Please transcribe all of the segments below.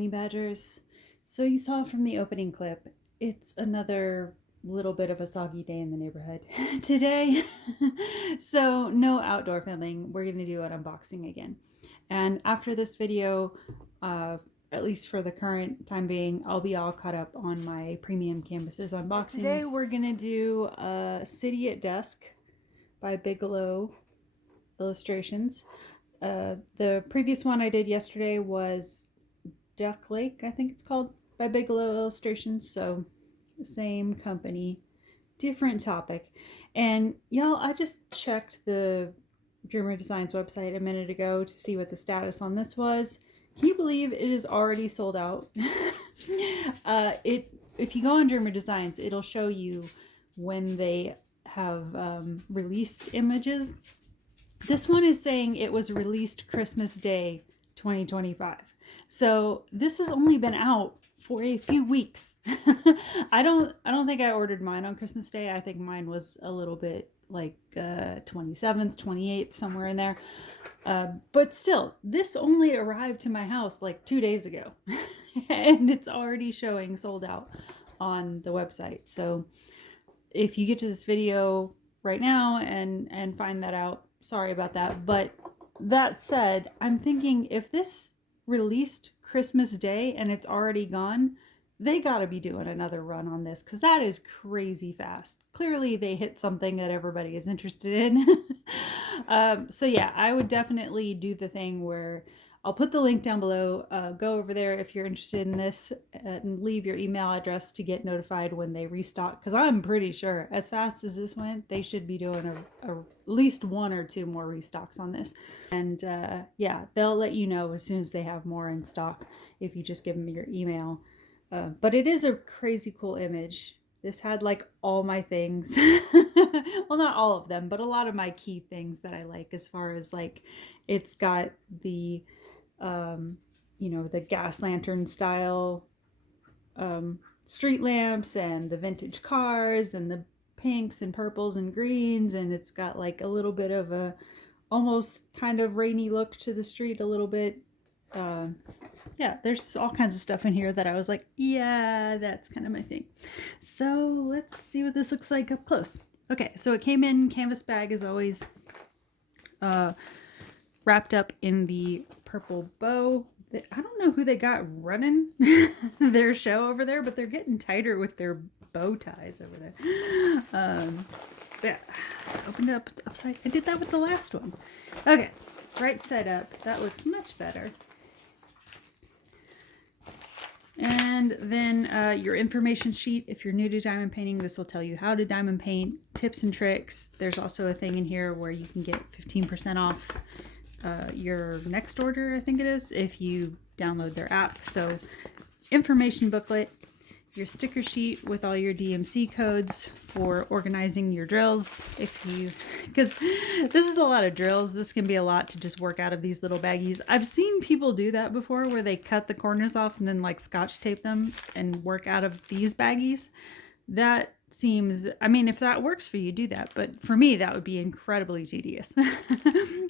honey badgers. So you saw from the opening clip, it's another little bit of a soggy day in the neighborhood today. So no outdoor filming. We're going to do an unboxing again. And after this video, at least for the current time being, I'll be all caught up on my premium canvases unboxings. Today we're going to do City at Dusk by Bigelow Illustrations. The previous one I did yesterday was Duck Lake, I think it's called, by Bigelow Illustrations. So same company, different topic. And y'all, I just checked the Dreamer Designs website a minute ago to see what the status on this was. Can you believe it is already sold out? If you go on Dreamer Designs, it'll show you when they have released images. This one is saying it was released Christmas Day 2025. So this has only been out for a few weeks. I don't think I ordered mine on Christmas Day. I think mine was a little bit like 27th, 28th, somewhere in there. But still, this only arrived to my house like 2 days ago. And it's already showing sold out on the website. So if you get to this video right now and find that out, sorry about that. But that said, I'm thinking if this released Christmas Day and it's already gone, they gotta be doing another run on this, because that is crazy fast. Clearly they hit something that everybody is interested in. So yeah, I would definitely do the thing where I'll put the link down below. Go over there if you're interested in this and leave your email address to get notified when they restock, because I'm pretty sure as fast as this went, they should be doing at least 1 or 2 more restocks on this. And yeah, they'll let you know as soon as they have more in stock if you just give them your email. But it is a crazy cool image. This had like all my things. Well, not all of them, but a lot of my key things that I like, as far as like, it's got the the gas lantern style street lamps, and the vintage cars, and the pinks and purples and greens, and it's got like a little bit of a almost kind of rainy look to the street a little bit. Yeah, there's all kinds of stuff in here that I was like, yeah, that's kind of my thing. So let's see what this looks like up close. Okay, so it came in canvas bag as always, wrapped up in the purple bow. I don't know who they got running their show over there, but they're getting tighter with their bow ties over there. Yeah, opened it up upside. I did that with the last one. Okay, right side up. That looks much better. And then your information sheet. If you're new to diamond painting, this will tell you how to diamond paint, tips and tricks. There's also a thing in here where you can get 15% off your next order, I think it is, if you download their app. So information booklet, your sticker sheet with all your DMC codes for organizing your drills. Because this is a lot of drills. This can be a lot to just work out of these little baggies. I've seen people do that before, where they cut the corners off and then like scotch tape them and work out of these baggies. That seems, I mean, if that works for you, do that. But for me, that would be incredibly tedious.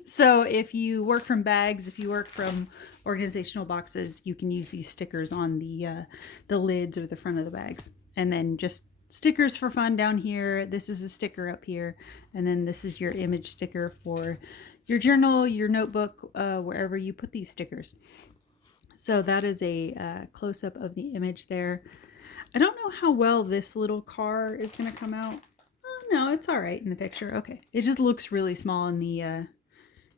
So if you work from bags, if you work from organizational boxes, you can use these stickers on the lids or the front of the bags. And then just stickers for fun down here. This is a sticker up here. And then this is your image sticker for your journal, your notebook, wherever you put these stickers. So that is a close-up of the image there. I don't know how well this little car is going to come out. Oh, no, it's all right in the picture. Okay. It just looks really small in the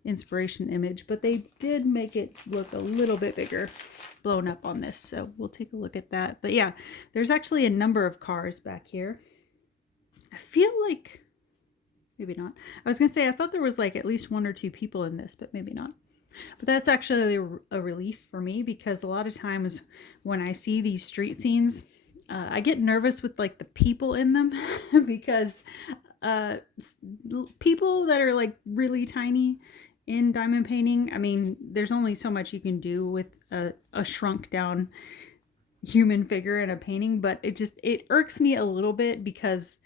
inspiration image, but they did make it look a little bit bigger blown up on this. So we'll take a look at that. But yeah, there's actually a number of cars back here. I feel like, maybe not. I was going to say, I thought there was like at least 1 or 2 people in this, but maybe not. But that's actually a relief for me, because a lot of times when I see these street scenes, I get nervous with like the people in them because people that are like really tiny in diamond painting, I mean, there's only so much you can do with a shrunk down human figure in a painting, but it irks me a little bit because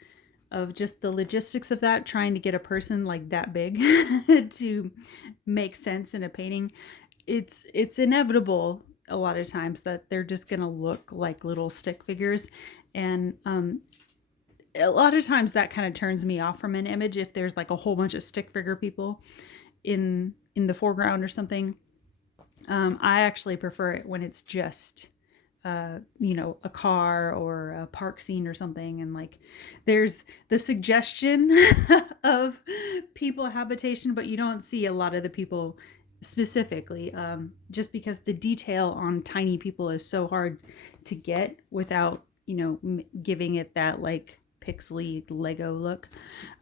of just the logistics of that, trying to get a person like that big to make sense in a painting. It's inevitable a lot of times that they're just gonna look like little stick figures, and a lot of times that kind of turns me off from an image if there's like a whole bunch of stick figure people in the foreground or something. I actually prefer it when it's just you know, a car or a park scene or something, and like there's the suggestion of people habitation, but you don't see a lot of the people specifically, just because the detail on tiny people is so hard to get without, you know, giving it that like pixely Lego look.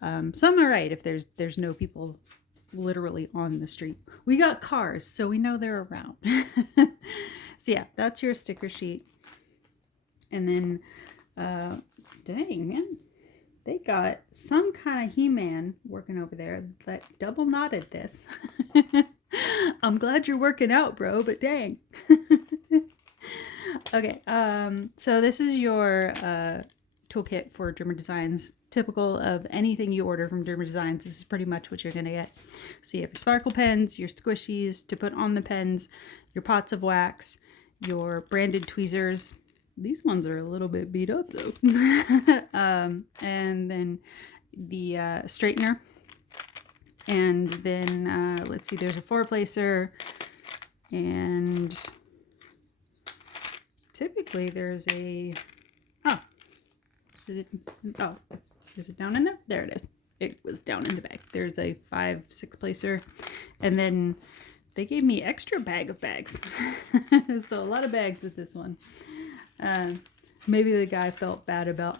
So I'm all right if there's no people literally on the street. We got cars, so we know they're around. So yeah, that's your sticker sheet. And then, dang, man, they got some kind of He-Man working over there that double knotted this. I'm glad you're working out, bro, but dang. Okay, so this is your toolkit for Dreamer Designs. Typical of anything you order from Dreamer Designs, this is pretty much what you're going to get. So you have your sparkle pens, your squishies to put on the pens, your pots of wax, your branded tweezers. These ones are a little bit beat up though. And then the straightener. And then, let's see, there's a 4-placer. And typically there's a, is it down in there? There it is. It was down in the bag. There's a 5-6 placer. And then they gave me extra bag of bags. So a lot of bags with this one. Maybe the guy felt bad about,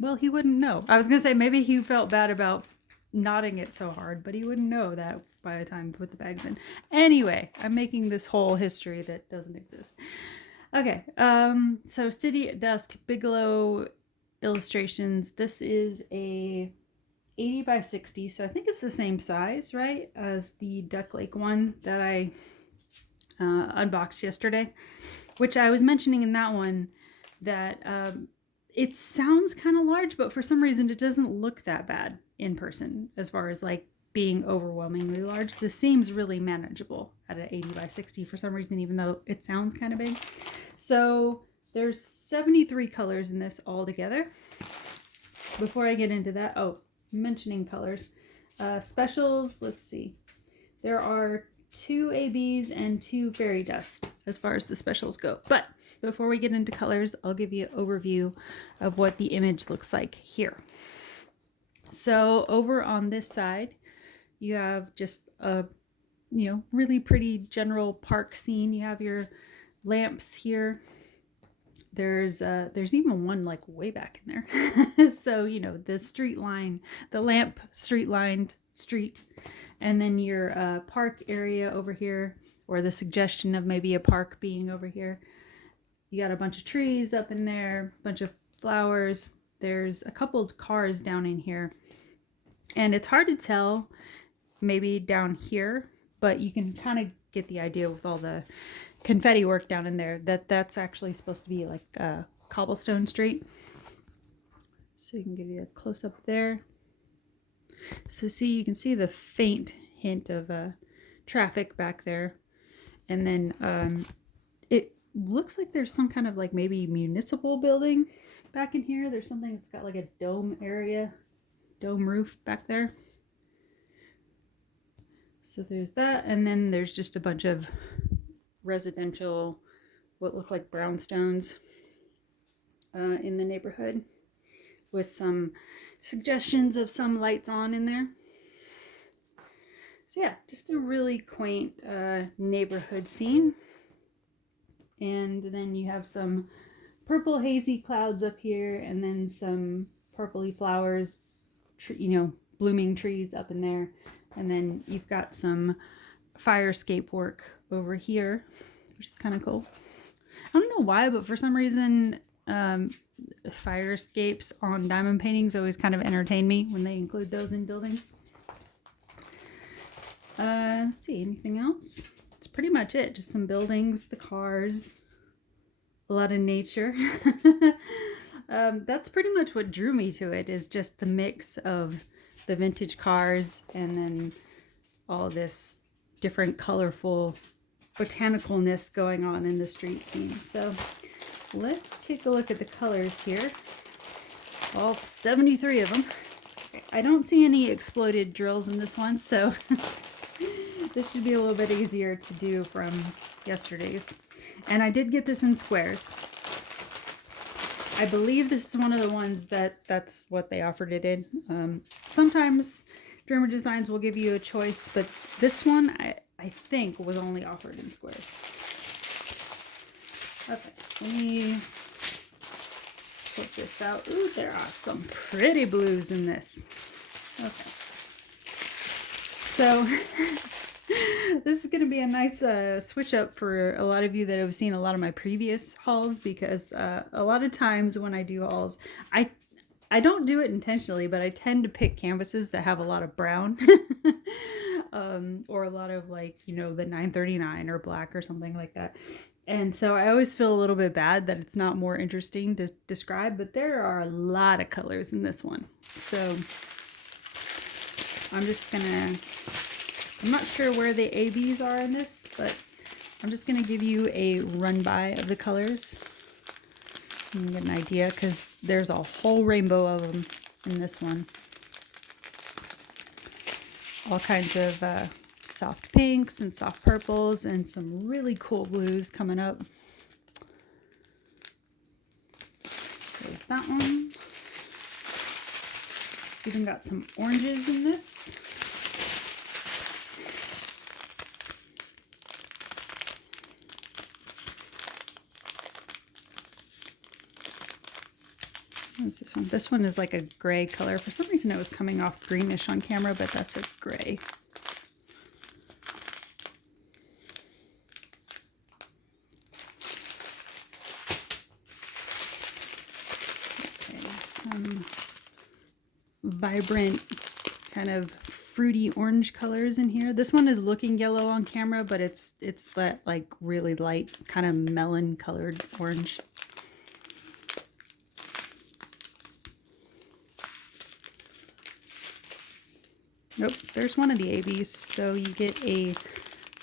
well, he wouldn't know. I was going to say maybe he felt bad about knotting it so hard, but he wouldn't know that by the time to put the bags in. Anyway, I'm making this whole history that doesn't exist. Okay, so City at Dusk Bigelow illustrations. This is a 80 by 60, so I think it's the same size, right, as the Duck Lake one that I unboxed yesterday, which I was mentioning in that one that it sounds kind of large, but for some reason it doesn't look that bad in person as far as like being overwhelmingly large. This seems really manageable at an 80 by 60 for some reason, even though it sounds kind of big. So there's 73 colors in this all together. Before I get into that, mentioning colors, specials, let's see. There are 2 ABs and 2 fairy dust as far as the specials go. But before we get into colors, I'll give you an overview of what the image looks like here. So over on this side, you have just a, you know, really pretty general park scene. You have your lamps here. There's even one like way back in there. So, you know, the street line, the lamp street lined street, and then your park area over here, or the suggestion of maybe a park being over here. You got a bunch of trees up in there, a bunch of flowers. There's a couple of cars down in here, and it's hard to tell maybe down here, but you can kind of get the idea with all the confetti work down in there that that's actually supposed to be like a cobblestone street. So you can give you a close up there. So see, you can see the faint hint of traffic back there. And then it looks like there's some kind of like maybe municipal building back in here. There's something that's got like a dome area, dome roof back there. So there's that. And then there's just a bunch of residential, what look like brownstones in the neighborhood, with some suggestions of some lights on in there. So yeah, just a really quaint neighborhood scene. And then you have some purple hazy clouds up here, and then some purpley flowers, you know, blooming trees up in there. And then you've got some fire escape work over here, which is kind of cool. I don't know why, but for some reason, fire escapes on diamond paintings always kind of entertain me when they include those in buildings. Let's see, anything else? It's pretty much it. Just some buildings, the cars, a lot of nature. That's pretty much what drew me to it, is just the mix of the vintage cars and then all this different colorful botanicalness going on in the street scene. So let's take a look at the colors here. All 73 of them. I don't see any exploded drills in this one, so this should be a little bit easier to do from yesterday's. And I did get this in squares. I believe this is one of the ones that's what they offered it in. Sometimes Dreamer Designs will give you a choice, but this one I think was only offered in squares. Okay, let me put this out. Ooh, there are some pretty blues in this. Okay. So this is going to be a nice switch up for a lot of you that have seen a lot of my previous hauls, because a lot of times when I do hauls, I don't do it intentionally, but I tend to pick canvases that have a lot of brown or a lot of, like, you know, the 939 or black or something like that. And so I always feel a little bit bad that it's not more interesting to describe, but there are a lot of colors in this one. So I'm just gonna, I'm not sure where the ABs are in this, but I'm just gonna give you a run by of the colors. You can get an idea, because there's a whole rainbow of them in this one. All kinds of soft pinks and soft purples and some really cool blues coming up. There's that one. Even got some oranges in this. What's this one? This one is like a gray color. For some reason it was coming off greenish on camera, but that's a gray. Okay, some vibrant kind of fruity orange colors in here. This one is looking yellow on camera, but it's that like really light kind of melon colored orange. Nope, there's one of the ABs. So you get a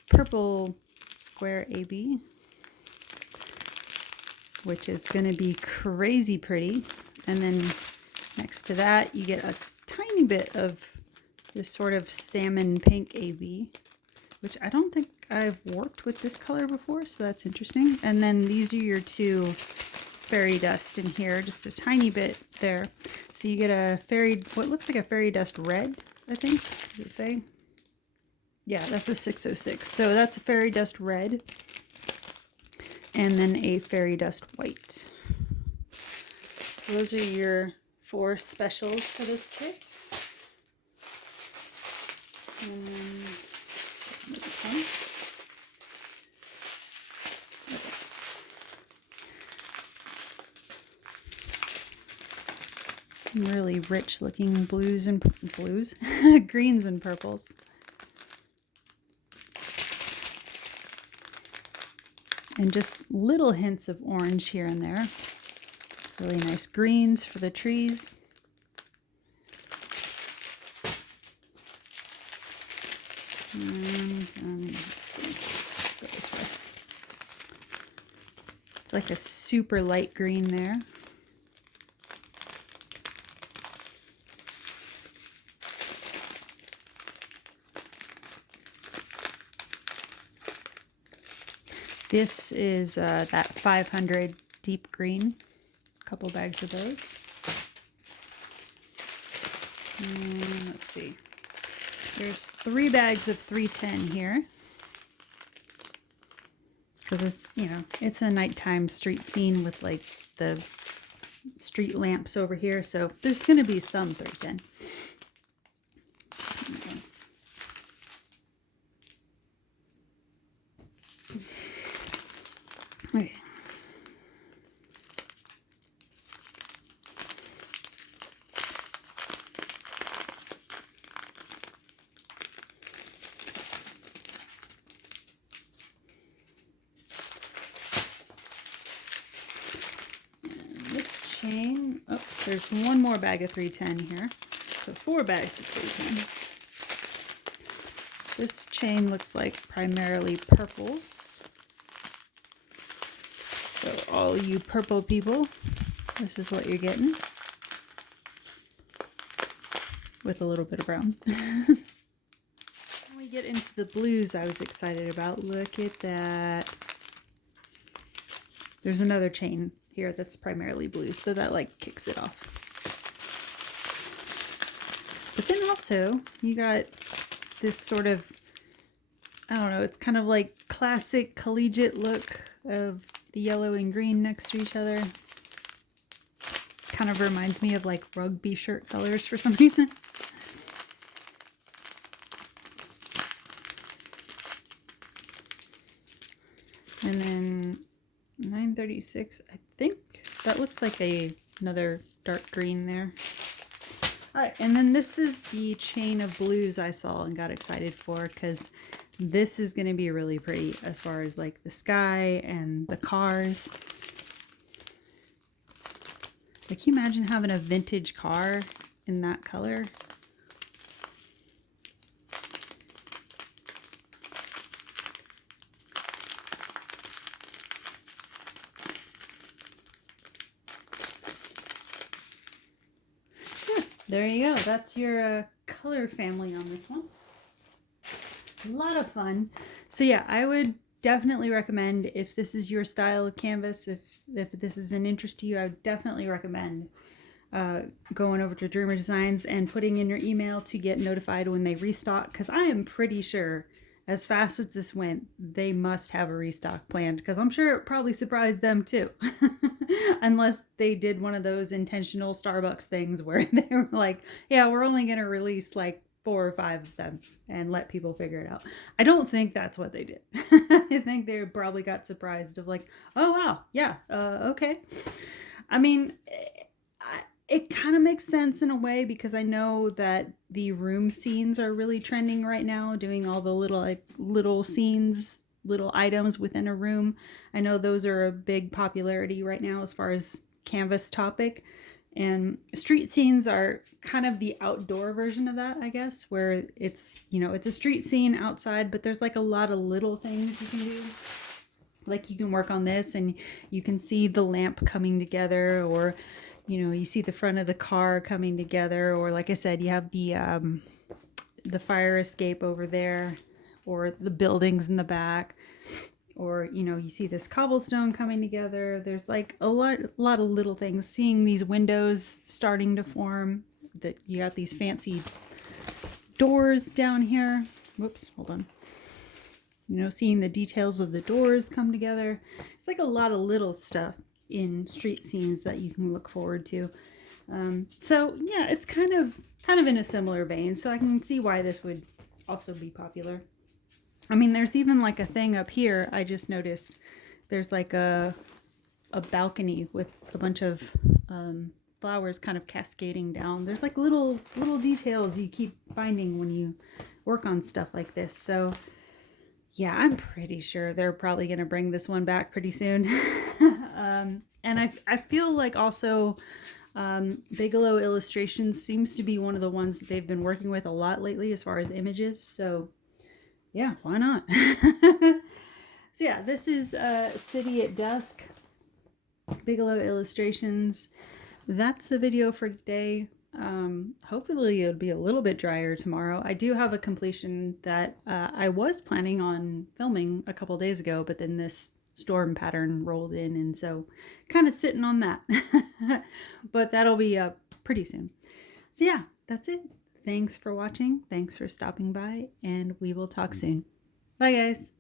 purple square AB, which is going to be crazy pretty. And then next to that, you get a tiny bit of this sort of salmon pink AB, which I don't think I've worked with this color before, so that's interesting. And then these are your two fairy dust in here, just a tiny bit there. So you get a what looks like a fairy dust red, I think. Does it say? Yeah, that's a 606. So that's a fairy dust red. And then a fairy dust white. So those are your 4 specials for this kit. And then, okay. Some really rich looking blues and greens and purples. And just little hints of orange here and there. Really nice greens for the trees. And let's see. Go this way. It's like a super light green there. This is that 500 deep green. A couple bags of those. And let's see. There's 3 bags of 310 here. Because it's, you know, it's a nighttime street scene with like the street lamps over here. So there's going to be some 310. Okay. This chain, oh, there's one more bag of 310 here. So 4 bags of 310. This chain looks like primarily purples. So all you purple people, this is what you're getting. With a little bit of brown. When we get into the blues I was excited about, look at that. There's another chain here that's primarily blues, so that like kicks it off. But then also you got this sort of, I don't know, it's kind of like classic collegiate look of the yellow and green next to each other. Kind of reminds me of like rugby shirt colors for some reason. And then 936, I think that looks like another dark green there. All right, and then this is the chain of blues I saw and got excited for, because this is going to be really pretty as far as like the sky and the cars. Like, can you imagine having a vintage car in that color? There you go. That's your color family on this one. A lot of fun. So yeah, I would definitely recommend, if this is your style of canvas, if this is an interest to you, I would definitely recommend going over to Dreamer Designs and putting in your email to get notified when they restock, because I am pretty sure as fast as this went, they must have a restock planned, because I'm sure it probably surprised them too. Unless they did one of those intentional Starbucks things where they were like, yeah, we're only going to release like 4 or 5 of them and let people figure it out. I don't think that's what they did. I think they probably got surprised of like, oh wow, yeah, okay. I mean, it kind of makes sense in a way, because I know that the room scenes are really trending right now, doing all the little scenes, little items within a room. I know those are a big popularity right now as far as canvas topic. And street scenes are kind of the outdoor version of that, I guess, where it's, you know, it's a street scene outside, but there's like a lot of little things you can do. Like you can work on this and you can see the lamp coming together, or, you know, you see the front of the car coming together, or like I said, you have the fire escape over there, or the buildings in the back, or, you know, you see this cobblestone coming together. There's like a lot of little things. Seeing these windows starting to form, that you got these fancy doors down here. Whoops, hold on. You know, seeing the details of the doors come together. It's like a lot of little stuff in street scenes that you can look forward to. So yeah, it's kind of in a similar vein. So I can see why this would also be popular. I mean, there's even like a thing up here. I just noticed there's like a balcony with a bunch of flowers kind of cascading down. There's like little details you keep finding when you work on stuff like this. So yeah, I'm pretty sure they're probably going to bring this one back pretty soon. And I feel like also Bigelow Illustrations seems to be one of the ones that they've been working with a lot lately as far as images. So yeah, why not? So yeah, this is City at Dusk, Bigelow Illustrations. That's the video for today. Hopefully it'll be a little bit drier tomorrow. I do have a completion that I was planning on filming a couple days ago, but then this storm pattern rolled in, and so kind of sitting on that. But that'll be up pretty soon. So yeah, that's it. Thanks for watching. Thanks for stopping by, and we will talk soon. Bye guys.